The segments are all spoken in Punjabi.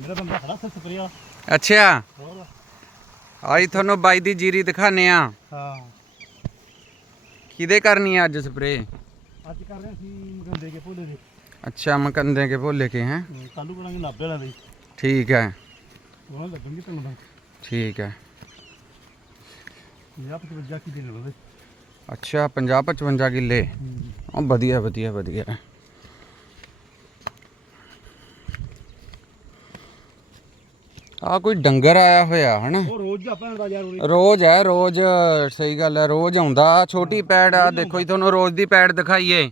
ਮੇਰਾ ਬੰਦਾ ਖੜਾ ਸੀ ਸਪਰੇਅ ਵਾਲਾ। ਅੱਛਾ। ਹੋਰ? ਆਈ ਤੁਹਾਨੂੰ ਬਾਈ ਦੀ ਜੀਰੀ ਦਿਖਾਣੇ ਆ ਹਾਂ। ਕਿਹਦੇ ਕਰਨੀ ਆ ਅੱਜ ਸਪਰੇ ਅੱਜ ਕਰ ਰਹੇ ਸੀ ਮਗੰਦੇ ਕੇ ਭੋਲੇ ਦੇ। ਅੱਛਾ ਮਕੰਦੇ ਕੇ ਭੋਲੇ ਕੇ ਹੈ? ਕੱਲੂ ਕਰਾਂਗੇ 90 ਵਾਲਾ ਦੇ। ਠੀਕ ਹੈ। ਉਹਨਾਂ ਲੱਗਣਗੇ ਤੈਨੂੰ ਤਾਂ ਠੀਕ ਹੈ। 50 55 ਕੀ ਦੇ। ਲਓਗੇ ਅੱਛਾ 50 55 ਕਿੱਲੇ। ਉਹ ਵਧੀਆ ਵਧੀਆ ਵਧੀਆ। ਆ ਕੋਈ ਡੰਗਰ ਆਇਆ ਹੋਇਆ ਹਨਾ? ਉਹ ਰੋਜ਼ ਦਾ ਭੈਣ ਦਾ ਯਾਰ ਉਰੇ। ਰੋਜ਼ ਹੈ ਰੋਜ਼ ਸਹੀ ਗੱਲ ਹੈ ਰੋਜ਼ ਆਉਂਦਾ। ਆਹ ਛੋਟੀ ਪੈੜ ਆ ਦੇਖੋ ਜੀ ਤੁਹਾਨੂੰ ਰੋਜ਼ ਦੀ ਪੈੜ ਦਿਖਾਈਏ।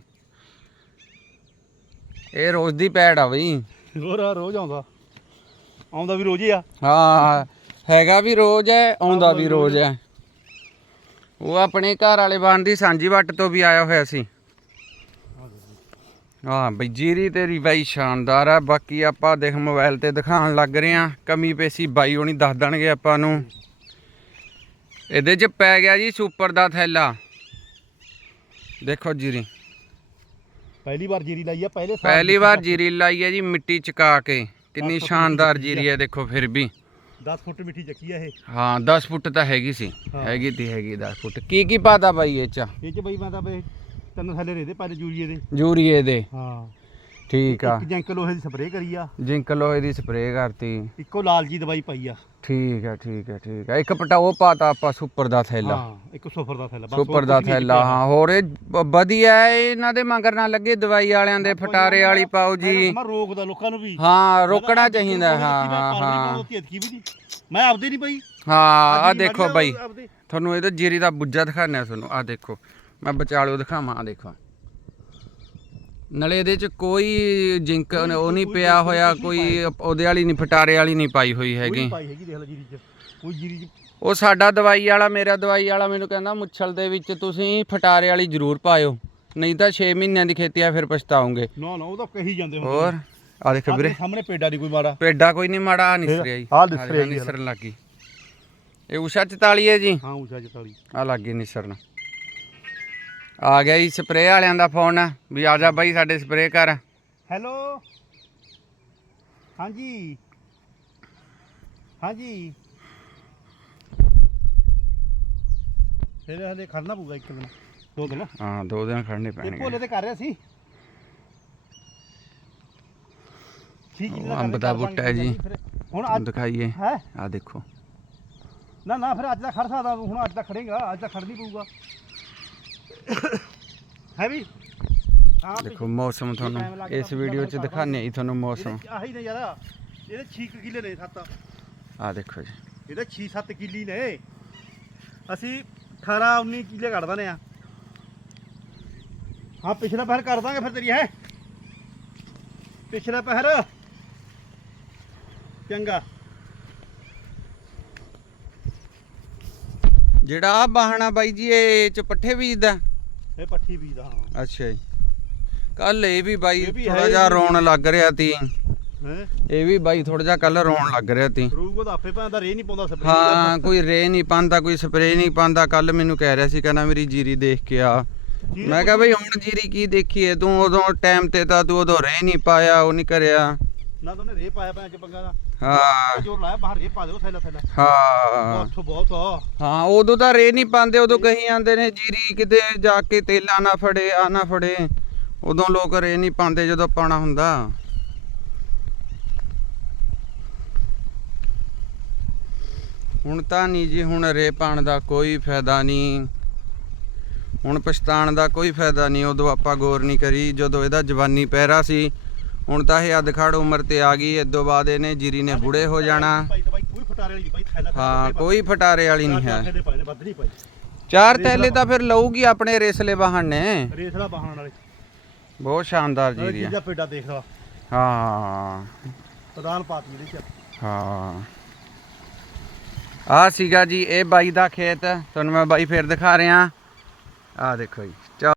ਇਹ ਰੋਜ਼ ਦੀ ਪੈੜ ਆ ਬਈ। ਹੋਰ ਆ ਰੋਜ਼ ਆਉਂਦਾ। ਆਉਂਦਾ ਵੀ ਰੋਜ਼ ਹੀ ਆ। ਹਾਂ ਹੈਗਾ ਵੀ ਰੋਜ਼ ਹੈ ਆਉਂਦਾ ਵੀ ਰੋਜ਼ ਹੈ। ਉਹ ਆਪਣੇ ਘਰ ਵਾਲੇ ਬਾਣ ਦੀ ਸਾਂਝੀ ਵੱਟ ਤੋਂ ਵੀ ਆਇਆ ਹੋਇਆ ਸੀ। ਹਾਂ ਬਈ ਜੀਰੀ ਤੇਰੀ ਬਾਈ ਸ਼ਾਨਦਾਰ ਆ ਬਾਕੀ ਆਪਾਂ ਦੇਖ ਮੋਬਾਈਲ ਤੇ ਦਿਖਾਉਣ ਲੱਗ ਰਹੇ ਆ ਕਮੀ ਪੇਸੀ ਬਾਈ ਹੋਣੀ ਦੱਸ ਦੇਣਗੇ ਆਪਾਂ ਨੂੰ। ਇਹਦੇ 'ਚ ਪੈ ਗਿਆ ਜੀ ਸੁਪਰ ਦਾ ਥੈਲਾ। ਦੇਖੋ ਜੀਰੀ। ਪਹਿਲੀ ਵਾਰ ਜੀਰੀ ਲਾਈ ਆ ਪਹਿਲੇ ਸਾਲ ਪਹਿਲੀ ਵਾਰ ਜੀਰੀ ਲਾਈ ਹੈ ਜੀ ਮਿੱਟੀ ਚਕਾ ਕੇ। ਕਿੰਨੀ ਸ਼ਾਨਦਾਰ ਜੀਰੀ ਹੈ ਦੇਖੋ ਫਿਰ ਵੀ। 10 ਫੁੱਟ ਮਿੱਠੀ ਚੱਕੀ ਆ ਇਹ। ਹਾਂ 10 ਫੁੱਟ ਤਾਂ ਹੈਗੀ ਸੀ। ਹੈਗੀ ਤੀ ਹੈਗੀ 10 ਫੁੱਟ। ਕੀ ਕੀ ਪਾਤਾ ਬਾਈ ਇਹ ਚ? ਇਹ ਚ ਬਈ ਮੈਂ ਤਾਂ ਬਈ ਤਿੰਨ ਥੱਲੇ ਦੇ ਦੇ ਪਹਿਲੇ ਯੂਰੀਏ ਦੇ। ਯੂਰੀਏ ਦੇ। ਹਾਂ। ਠੀਕ ਆ। ਇੱਕ ਜੈਂਕ ਲੋਹੇ ਦੀ ਸਪਰੇਅ ਕਰੀ ਆ। ਜਿੰਕ ਲੋਹੇ ਦੀ ਸਪਰੇਅ ਕਰਤੀ। ਇੱਕੋ ਲਾਲ ਜੀ ਦਵਾਈ ਪਾਈ ਆ। ਠੀਕ ਹੈ ਠੀਕ ਹੈ ਠੀਕ ਹੈ ਇੱਕ ਪਟਾ ਉਹ ਪਾਤਾ ਆਪਾਂ ਸੁਪਰ ਦਾ ਥੈਲਾ। ਹਾਂ ਇੱਕ ਸੁਫਰ ਦਾ ਥੈਲਾ। ਬਸ ਸੁਪਰ ਦਾ ਥੈਲਾ। ਹਾਂ ਹੋਰ ਇਹ ਬ- ਵਧੀਆ ਹੈ ਇਹਨਾਂ ਦੇ ਮਗਰ ਨਾ ਲੱਗੇ ਦਵਾਈ ਵਾਲਿਆਂ ਦੇ ਫਟਾਰੇ ਵਾਲੀ ਪਾਓ ਜੀ। ਮੈਂ ਰੋਕਦਾ ਲੋਕਾਂ ਨੂੰ ਵੀ। ਹਾਂ ਰੋਕਣਾ ਚਾਹੀਦਾ ਹਾਂ ਹਾਂ ਹਾਂ। ਮੈਂ ਆਪਦੇ ਨਹੀਂ ਪਈ। ਹਾਂ ਆ ਦੇਖੋ ਬਾਈ। ਤੁਹਾਨੂੰ ਇਹਦਾ ਜੀਰੀ ਦਾ ਬੁੱਜਾ ਦਿਖਾਣਾ ਤੁਹਾਨੂੰ ਆ ਦੇਖੋ। ਮੈਂ ਵਿਚਾਲਿਓ ਦਿਖਾਵਾਂ ਆ ਦੇਖੋ। ਨਲੇ ਇਹਦੇ ਚ ਕੋਈ ਜਿੰਕ ਉਹ ਨਹੀਂ ਪਿਆ ਹੋਇਆ ਕੋਈ ਉਹਦੇ ਵਾਲੀ ਨਹੀਂ ਫਟਾਰੇ ਵਾਲੀ ਨਹੀਂ ਪਾਈ ਹੋਈ ਹੈਗੀ। ਪਾਈ ਹੈਗੀ ਦੇਖ ਲੈ ਜੀਰੀ ਚ। ਕੋਈ ਜੀਰੀ ਚ ਉਹ ਸਾਡਾ ਦਵਾਈ ਵਾਲਾ ਮੇਰਾ ਦਵਾਈ ਵਾਲਾ ਮੈਨੂੰ ਕਹਿੰਦਾ ਮੁੱਛਲ ਦੇ ਵਿੱਚ ਤੁਸੀਂ ਫਟਾਰੇ ਵਾਲੀ ਜ਼ਰੂਰ ਪਾਇਓ। ਨਹੀਂ ਤਾਂ 6 ਮਹੀਨਿਆਂ ਦੀ ਖੇਤੀ ਆ ਫਿਰ ਪਛਤਾਓਗੇ। ਨਾ ਨਾ ਉਹ ਤਾਂ ਕਹੀ ਜਾਂਦੇ ਹੁੰਦੇ ਹੋਰ ਆ ਦੇਖ ਵੀਰੇ। ਸਾਹਮਣੇ ਪੇਡਾ ਨਹੀਂ ਕੋਈ ਮਾੜਾ। ਪੇਡਾ ਕੋਈ ਨਹੀਂ ਮਾੜਾ ਆ ਨਿਸਰਿਆ ਜੀ ਆਹ ਨਿਸਰਿਆ ਨਿਸਰਨ ਲੱਗੀ ਇਹ ਉਸ਼ਾ 44 ਹੈ ਜੀ? ਹਾਂ ਉਸ਼ਾ 44 ਆ ਲੱਗ ਨਿਸਰਨ। ਆ ਗਿਆ ਜੀ ਸਪਰੇਅ ਵਾਲਿਆਂ ਦਾ ਫੋਨ ਵੀ ਆ ਜਾ ਬਾਈ ਸਾਡੇ ਸਪਰੇਅ ਕਰ। ਹੈਲੋ? ਹਾਂਜੀ। ਹਾਂਜੀ। ਫਿਰ ਹਲੇ ਖੜਨਾ ਪਊਗਾ ਇੱਕ ਦਿਨ ਦੋ ਦਿਨ। ਹਾਂ ਦੋ ਦਿਨ ਖੜਨੇ ਇਹ ਪੈਣਗੇ ਭੋਲੇ ਤੇ ਕਰ ਰਿਹਾ ਸੀ। ਠੀਕ ਉਹ ਅੰਬ ਦਾ ਬੂਟਾ ਹੈ ਜੀ। ਹੁਣ ਅੱਜ ਦਿਖਾਈਏ। ਹੈ? ਆ ਦੇਖੋ। ਨਾ ਨਾ ਫਿਰ ਅੱਜ ਦਾ ਖੜ ਸਕਦਾ ਤੂੰ, ਹੁਣ ਅੱਜ ਦਾ ਖੜੇਗਾ ਅੱਜ ਦਾ ਖੜ ਨਹੀਂ ਪਊਗਾ। ਹੈ ਵੀ? ਦੇਖੋ ਮੌਸਮ ਤੁਹਾਨੂੰ ਇਸ ਵੀਡੀਓ 'ਚ ਦਿਖਾਣੇ ਹੀ ਤੁਹਾਨੂੰ ਮੌਸਮ। ਆਹੀ ਨੇ ਯਾਰ ਇਹਦੇ 6 ਕਿੱਲੇ ਨੇ ਸੱਤ। ਆ ਦੇਖੋ ਜੀ। ਇਹਦੇ 6-7 ਕਿੱਲੀ ਨੇ। ਅਸੀਂ 18 19 ਕਿੱਲੇ ਕੱਢ ਦਿੰਦੇ ਆ ਹਾਂ ਪਿਛਲਾ ਪਹਿਰ ਕਰ ਦਾਂਗੇ ਫਿਰ ਤੇਰੀ ਹੈ? ਪਿਛਲਾ ਪਹਿਰ ਚੰਗਾ। ਜਿਹੜਾ ਆ ਬਾਹਣਾ ਬਾਈ ਜੀ ਇਹ ਚ ਪੱਠੇ ਬੀਜਦਾ। ਇਹ ਪੱਠੀ ਬੀਜਦਾ ਹਾਂ। ਅੱਛਾ ਜੀ। ਕੱਲ ਇਹ ਵੀ ਬਾਈ ਇਹ ਵੀ ਥੋੜਾ ਹੈ ਜਿਹਾ। ਰੋਣ ਲੱਗ ਰਿਹਾ ਤੀ। ਹੈ? ਇਹ ਵੀ ਬਾਈ ਥੋੜਾ ਜਿਹਾ ਕੱਲ ਰੋਣ ਲੱਗ ਰਿਹਾ ਤੀ। ਰੂਪ ਉਹਦਾ ਆਪੇ ਭਾਂ ਦਾ ਰੇ ਨਹੀਂ ਪਾਉਂਦਾ ਸਪਰੇਅ ਹਾਂ ਕੋਈ ਰੇ ਨਹੀਂ ਪਾਉਂਦਾ ਕੋਈ ਸਪਰੇ ਨਹੀਂ ਪਾਉਂਦਾ। ਕੱਲ ਮੈਨੂੰ ਕਹਿ ਰਿਹਾ ਸੀ ਕਹਿੰਦਾ ਮੇਰੀ ਜੀਰੀ ਦੇਖ ਕੇ ਆ। ਮੈਂ ਕਿਹਾ ਬਈ ਹੁਣ ਜੀਰੀ ਕੀ ਦੇਖੀਏ? ਤੂੰ ਉਦੋਂ ਟਾਈਮ ਤੇ ਤਾਂ ਤੂੰ ਉਦੋਂ ਰੇ ਨਹੀਂ ਪਾਇਆ ਉਹ ਨਹੀਂ ਕਰਿਆ। ਨਾ ਤਾਂ ਉਹਨੇ ਰੇ ਪਾਇਆ ਭਾਂ ਚ ਪੰਗਾ ਦਾ। ਹਾਂ। ਜੋਰ ਲਾਇਆ ਬਾਹਰ ਰੇ ਪਾ ਦਿਓ ਥੈਲਾ ਥੈਲਾ। ਹਾਂ। ਉੱਥੋਂ ਬਹੁਤ ਆ। ਹਾਂ ਉਦੋਂ ਤਾਂ ਰੇ ਨਹੀਂ ਪਾਉਂਦੇ ਉਦੋਂ ਕਹੀ ਜਾਂਦੇ ਨੇ ਜੀਰੀ ਕਿਤੇ ਜਾ ਕੇ ਤੇਲਾ ਨਾ ਫੜੇ ਆ ਨਾ ਫੜੇ। ਉਦੋਂ ਲੋਕ ਰੇ ਨਹੀਂ ਪਾਉਂਦੇ ਜਦੋਂ ਪਾਣਾ ਹੁੰਦਾ। ਹੁਣ ਤਾਂ ਨਹੀਂ ਜੀ ਹੁਣ ਰੇ ਪਾਣ ਦਾ ਕੋਈ ਫਾਇਦਾ ਨਹੀਂ। ਹੁਣ ਪਛਤਾਣ ਦਾ ਕੋਈ ਫਾਇਦਾ ਨਹੀਂ ਉਦੋਂ ਆਪਾਂ ਗੌਰ ਨਹੀਂ ਕਰੀ ਜਦੋਂ ਇਹਦਾ ਜਵਾਨੀ ਪਹਿਰਾ ਸੀ ਹੁਣ ਤਾਂ ਇਹ ਅਧਖੜ ਉਮਰ ਤੇ ਆ ਗਈ ਇਦੋਂ ਬਾਅਦ ਇਹਨੇ ਜੀਰੀ ਨੇ ਬੁੜੇ ਹੋ ਜਾਣਾ। ਹਾਂ ਕੋਈ ਫਟਾਰੇ ਵਾਲੀ ਨਹੀਂ ਹੈ। ਚਾਰ ਥੈਲੇ ਤਾਂ ਫਿਰ ਲਊਗੀ ਆਪਣੇ ਰੇਸਲੇ ਵਾਹਨ ਨੇ ਰੇਸਲਾ ਬਾਹਣ ਵਾਲੇ ਬਹੁਤ ਸ਼ਾਨਦਾਰ ਜੀਰੀ ਆ ਜੀਜਾ ਪੇਡਾ ਦੇਖ ਲਾ। ਹਾਂ। ਪ੍ਰਧਾਨ ਪਾਤੀ ਇਹਦੇ ਚ ਹਾਂ। ਆ ਸੀਗਾ ਜੀ ਇਹ ਬਾਈ ਦਾ ਖੇਤ। ਤੁਹਾਨੂੰ ਮੈਂ ਬਾਈ ਫੇਰ ਦਿਖਾ ਰਿਹਾ। ਆ ਦੇਖੋ ਜੀ।